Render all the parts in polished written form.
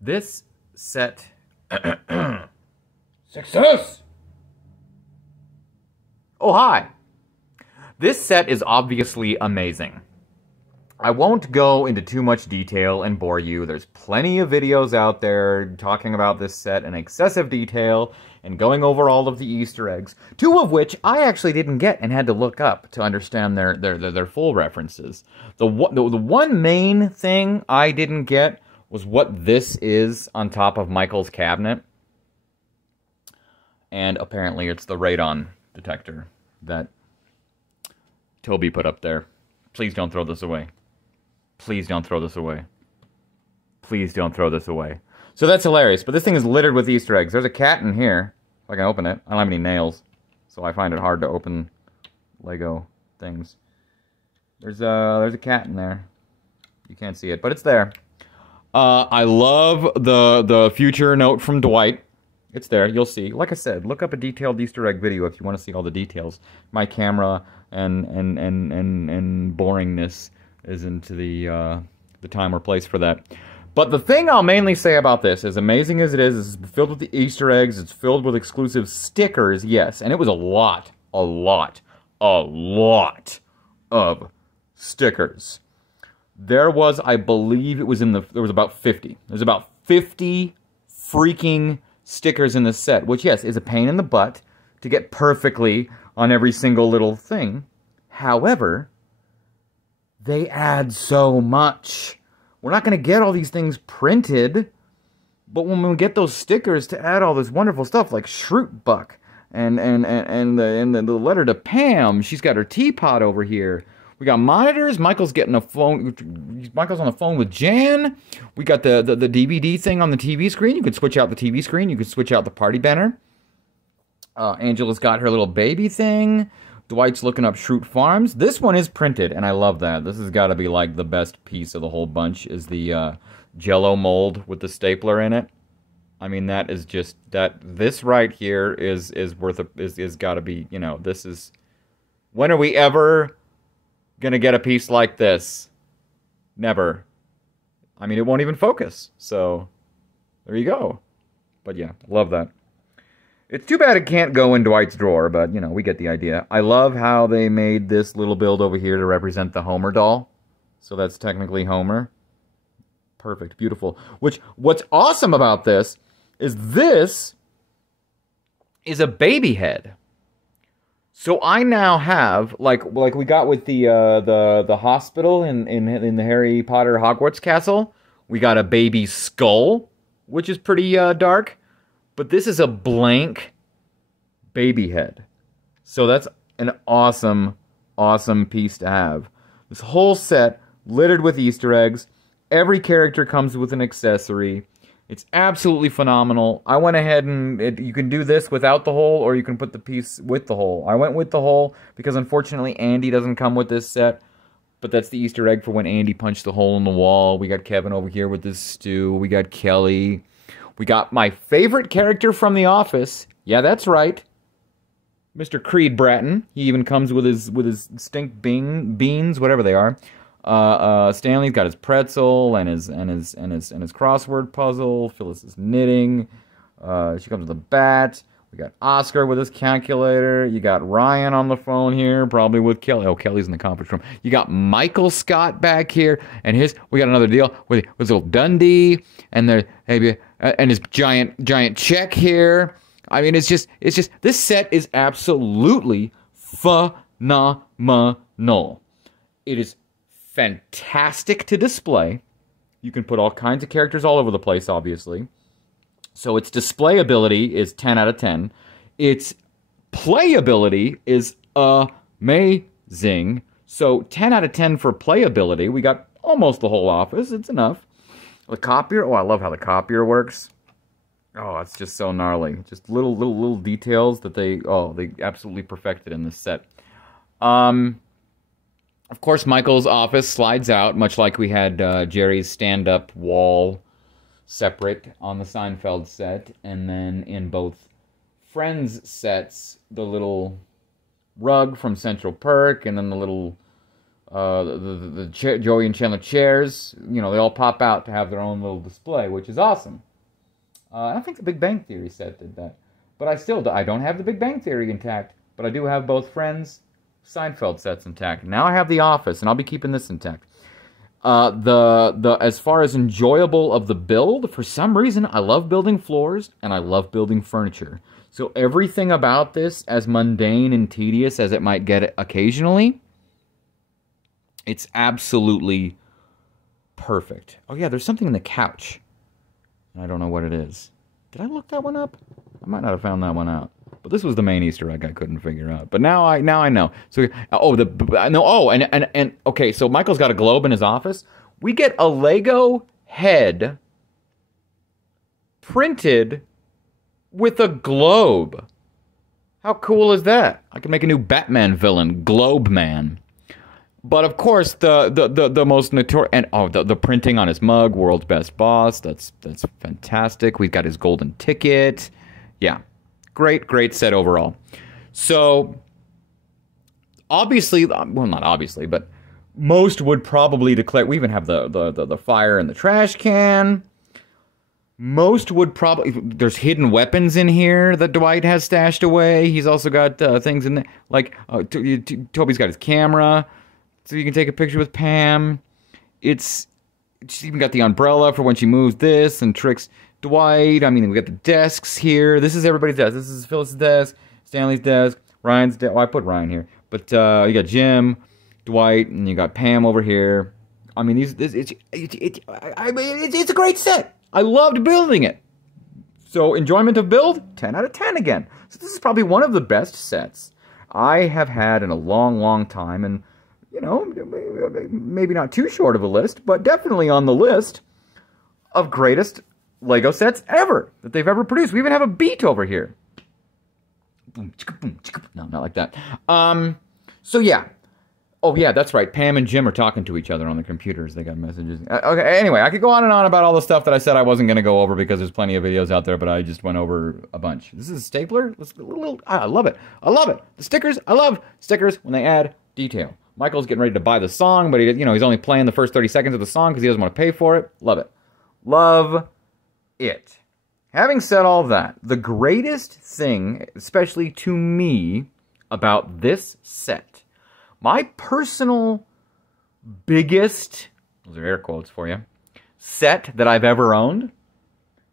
This set... Success! Oh, hi! This set is obviously amazing. I won't go into too much detail and bore you. There's plenty of videos out there talking about this set in excessive detail and going over all of the Easter eggs, two of which I actually didn't get and had to look up to understand their full references. The one main thing I didn't get was what this is on top of Michael's cabinet. And apparently it's the radon detector that Toby put up there. Please don't throw this away. Please don't throw this away. Please don't throw this away. So that's hilarious, but this thing is littered with Easter eggs. There's a cat in here. If I can open it. I don't have any nails, so I find it hard to open Lego things. There's a cat in there. You can't see it, but it's there. I love the future note from Dwight. It's there. You'll see. Like I said, look up a detailed Easter egg video if you want to see all the details. My camera and boringness isn't the time or place for that. But the thing I'll mainly say about this, as amazing as it is, it's filled with the Easter eggs, it's filled with exclusive stickers, yes, and it was a lot of stickers. There was, I believe it was there was about 50. There's about 50 freaking stickers in this set, which, yes, is a pain in the butt to get perfectly on every single little thing. However, they add so much. We're not going to get all these things printed, but when we get those stickers to add all this wonderful stuff, like Shrootbuck and the letter to Pam, she's got her teapot over here. We got monitors. Michael's getting a phone. Michael's on the phone with Jan. We got the DVD thing on the TV screen. You can switch out the TV screen. You can switch out the party banner. Angela's got her little baby thing. Dwight's looking up Shroot Farms. This one is printed, and I love that. This has got to be like the best piece of the whole bunch. Is the Jello mold with the stapler in it. I mean, that is just that. This right here is worth is got to be. You know, this is. When are we ever gonna get a piece like this? Never. I mean, it won't even focus. So there you go. But yeah, love that. It's too bad it can't go in Dwight's drawer, but, you know, we get the idea. I love how they made this little build over here to represent the Homer doll. So that's technically Homer. Perfect. Beautiful. What's awesome about this is a baby head. So I now have, like we got with the hospital in the Harry Potter Hogwarts castle, we got a baby skull, which is pretty dark. But this is a blank baby head. So that's an awesome, awesome piece to have. This whole set littered with Easter eggs. Every character comes with an accessory. It's absolutely phenomenal. I went ahead and you can do this without the hole, or you can put the piece with the hole. I went with the hole because unfortunately Andy doesn't come with this set. But that's the Easter egg for when Andy punched the hole in the wall. We got Kevin over here with his stew. We got Kelly. We got my favorite character from The Office. Yeah, that's right. Mr. Creed Bratton. He even comes with his stink beans, whatever they are. Stanley's got his pretzel and his crossword puzzle. Phyllis is knitting. She comes with a bat. We got Oscar with his calculator. You got Ryan on the phone here, probably with Kelly. Oh, Kelly's in the conference room. You got Michael Scott back here, and we got another deal with little Dundee and his giant check here. I mean, it's just this set is absolutely phenomenal. It is fantastic to display. You can put all kinds of characters all over the place, obviously. So its display ability is 10 out of 10. Its playability is amazing. So 10 out of 10 for playability. We got almost the whole office. It's enough. The copier. Oh, I love how the copier works. Oh, it's just so gnarly. Just little details that they absolutely perfected in this set. Of course, Michael's office slides out, much like we had Jerry's stand-up wall separate on the Seinfeld set, and then in both Friends sets, the little rug from Central Perk, and then the little the Joey and Chandler chairs, you know, they all pop out to have their own little display, which is awesome. I don't think the Big Bang Theory set did that. But I don't have the Big Bang Theory intact, but I do have both Friends, Seinfeld sets intact. Now I have The Office, and I'll be keeping this intact. As far as enjoyable of the build, for some reason, I love building floors, and I love building furniture. So everything about this, as mundane and tedious as it might get occasionally, it's absolutely perfect. Oh yeah, there's something in the couch. I don't know what it is. Did I look that one up? I might not have found that one out. But this was the main Easter egg I couldn't figure out. But now I know. So okay, so Michael's got a globe in his office. We get a Lego head printed with a globe. How cool is that? I can make a new Batman villain, Globe Man. But of course, the most notorious, and the printing on his mug, World's Best Boss. That's fantastic. We've got his golden ticket. Yeah, great set overall. So obviously, well, not obviously, but most would probably declare. We even have the fire in the trash can. Most would probably. There's hidden weapons in here that Dwight has stashed away. He's also got things in there, like Toby's got his camera. So you can take a picture with Pam. She's even got the umbrella for when she moves this and tricks Dwight. I mean, we got the desks here. This is everybody's desk. This is Phyllis's desk, Stanley's desk, Ryan's desk. Well, I put Ryan here. But you got Jim, Dwight, and you got Pam over here. I mean, it's a great set. I loved building it. So enjoyment of build, 10 out of 10 again. So this is probably one of the best sets I have had in a long time. And you know, maybe not too short of a list, but definitely on the list of greatest Lego sets ever that they've ever produced. We even have a beat over here. Boom, chicka, boom, chicka. No, not like that. So yeah. Oh yeah, that's right. Pam and Jim are talking to each other on the computers. They got messages. Okay. Anyway, I could go on and on about all the stuff that I said I wasn't going to go over because there's plenty of videos out there, but I just went over a bunch. This is a stapler. I love it. I love it. The stickers. I love stickers when they add detail. Michael's getting ready to buy the song, but he's only playing the first 30 seconds of the song because he doesn't want to pay for it. Love it. Love it. Having said all that, the greatest thing, especially to me, about this set, my personal biggest, those are air quotes for you, set that I've ever owned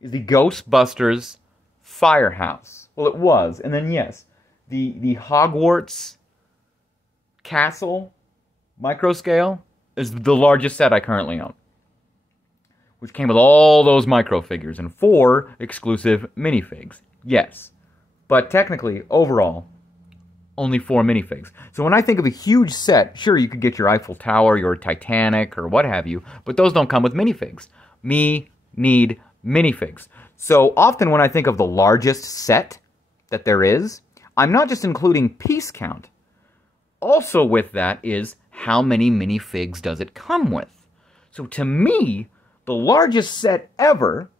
is the Ghostbusters Firehouse. Well, it was, and then yes, the Hogwarts Castle microscale is the largest set I currently own, which came with all those micro figures and 4 exclusive minifigs. Yes, but technically, overall, only 4 minifigs. So when I think of a huge set, sure, you could get your Eiffel Tower, your Titanic, or what have you, but those don't come with minifigs. Me need minifigs. So often when I think of the largest set that there is, I'm not just including piece count. Also with that is how many minifigs does it come with. So to me, the largest set ever,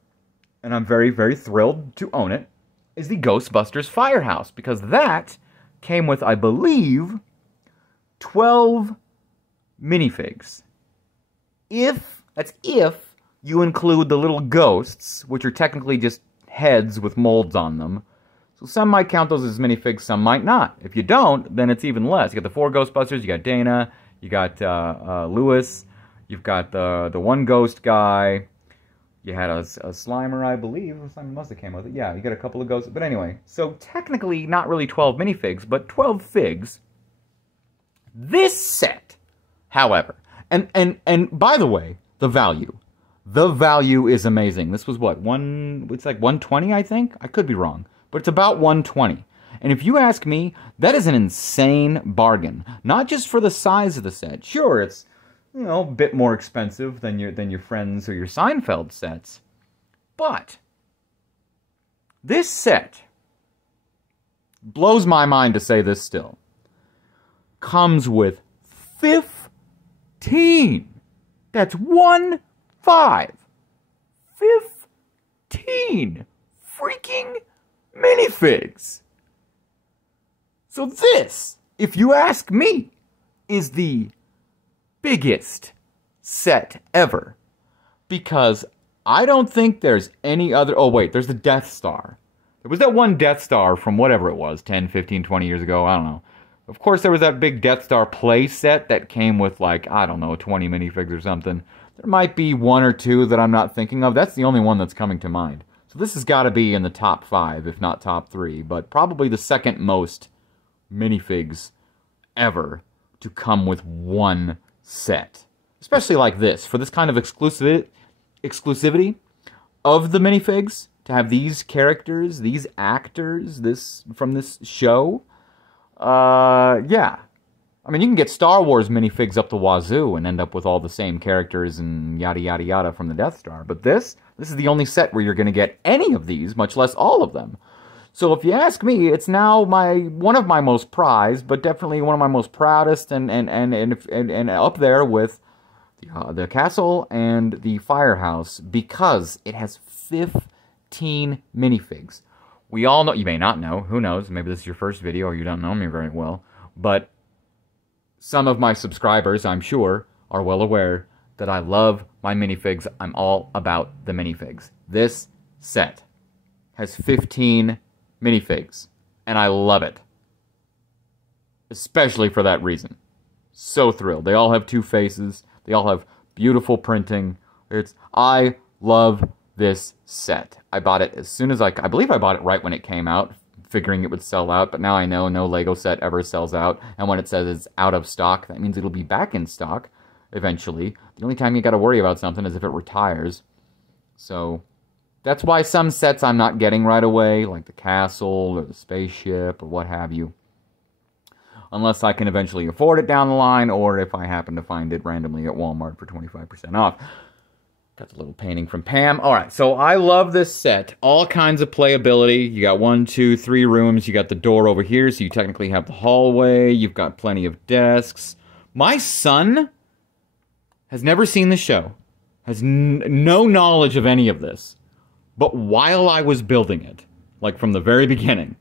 and I'm very, very thrilled to own it, is the Ghostbusters Firehouse, because that came with, I believe, 12 minifigs. That's if you include the little ghosts, which are technically just heads with molds on them. So some might count those as minifigs, some might not. If you don't, then it's even less. You got the 4 Ghostbusters, you got Dana, you got Lewis, you've got the one ghost guy, you had a Slimer, I believe. Slimer must have came with it. Yeah, you got a couple of ghosts. But anyway, so technically not really 12 minifigs, but 12 figs. This set, however, and by the way, the value is amazing. This was what, it's like 120, I think? I could be wrong, but it's about 120. And if you ask me, that is an insane bargain. Not just for the size of the set. Sure, it's, you know, a bit more expensive than your Friends or your Seinfeld sets. But this set blows my mind to say this still. Comes with 15. That's 1-5. 15 freaking minifigs. So this, if you ask me, is the biggest set ever. Because I don't think there's any other... Oh, wait, there's the Death Star. There was that one Death Star from whatever it was, 10, 15, 20 years ago, I don't know. Of course, there was that big Death Star play set that came with, like, I don't know, 20 minifigs or something. There might be one or two that I'm not thinking of. That's the only one that's coming to mind. So this has got to be in the top 5, if not top 3, but probably the second most minifigs ever to come with one set. Especially like this, for this kind of exclusivity of the minifigs, to have these characters, these actors, from this show. Yeah. I mean, you can get Star Wars minifigs up the wazoo and end up with all the same characters and yada yada yada from the Death Star. But this is the only set where you're going to get any of these, much less all of them. So if you ask me, it's now one of my most prized, but definitely one of my most proudest, and up there with the castle and the firehouse, because it has 15 minifigs. We all know, you may not know, who knows, maybe this is your first video or you don't know me very well, but some of my subscribers, I'm sure, are well aware that I love my minifigs. I'm all about the minifigs. This set has 15 minifigs, and I love it. Especially for that reason. So thrilled. They all have 2 faces. They all have beautiful printing. I love this set. I bought it as soon as I believe I bought it right when it came out, figuring it would sell out, but now I know no Lego set ever sells out, and when it says it's out of stock, that means it'll be back in stock eventually. The only time you gotta worry about something is if it retires. So that's why some sets I'm not getting right away, like the castle or the spaceship or what have you. Unless I can eventually afford it down the line, or if I happen to find it randomly at Walmart for 25% off. That's a little painting from Pam. Alright, so I love this set. All kinds of playability. You got 1, 2, 3 rooms. You got the door over here, so you technically have the hallway. You've got plenty of desks. My son has never seen the show. Has no knowledge of any of this. But while I was building it, like from the very beginning,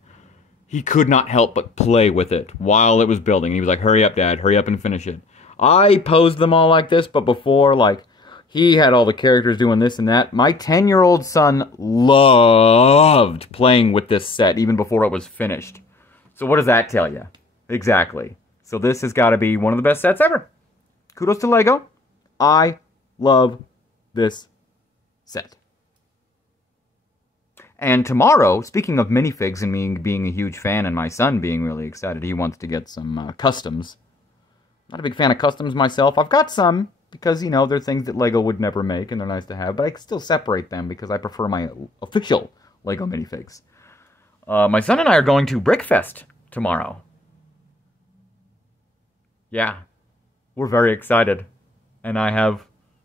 he could not help but play with it while it was building. He was like, hurry up, Dad, hurry up and finish it. I posed them all like this, but before, like, he had all the characters doing this and that. My 10-year-old son loved playing with this set even before it was finished. So what does that tell you? Exactly. So this has got to be one of the best sets ever. Kudos to Lego. I love this set. And tomorrow, speaking of minifigs and me being a huge fan and my son being really excited, he wants to get some customs. Not a big fan of customs myself. I've got some because, you know, they're things that Lego would never make and they're nice to have, but I can still separate them because I prefer my official Lego minifigs. My son and I are going to Brickfest tomorrow. Yeah, we're very excited. And I have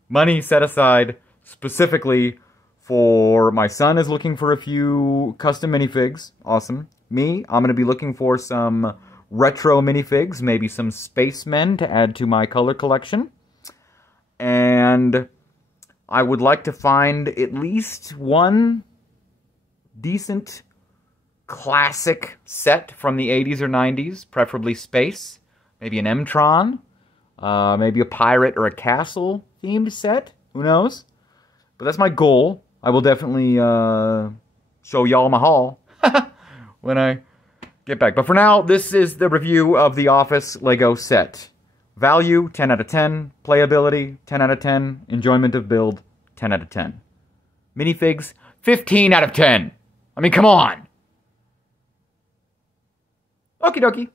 money set aside specifically for my son is looking for a few custom minifigs. Awesome. Me, I'm going to be looking for some retro minifigs, maybe some spacemen to add to my color collection. And I would like to find at least one decent classic set from the 80s or 90s, preferably space. Maybe an M-Tron, maybe a pirate or a castle themed set. Who knows? But that's my goal. I will definitely show y'all my haul when I get back. But for now, this is the review of the Office Lego set. Value, 10 out of 10. Playability, 10 out of 10. Enjoyment of build, 10 out of 10. Minifigs, 15 out of 10. I mean, come on. Okie dokie.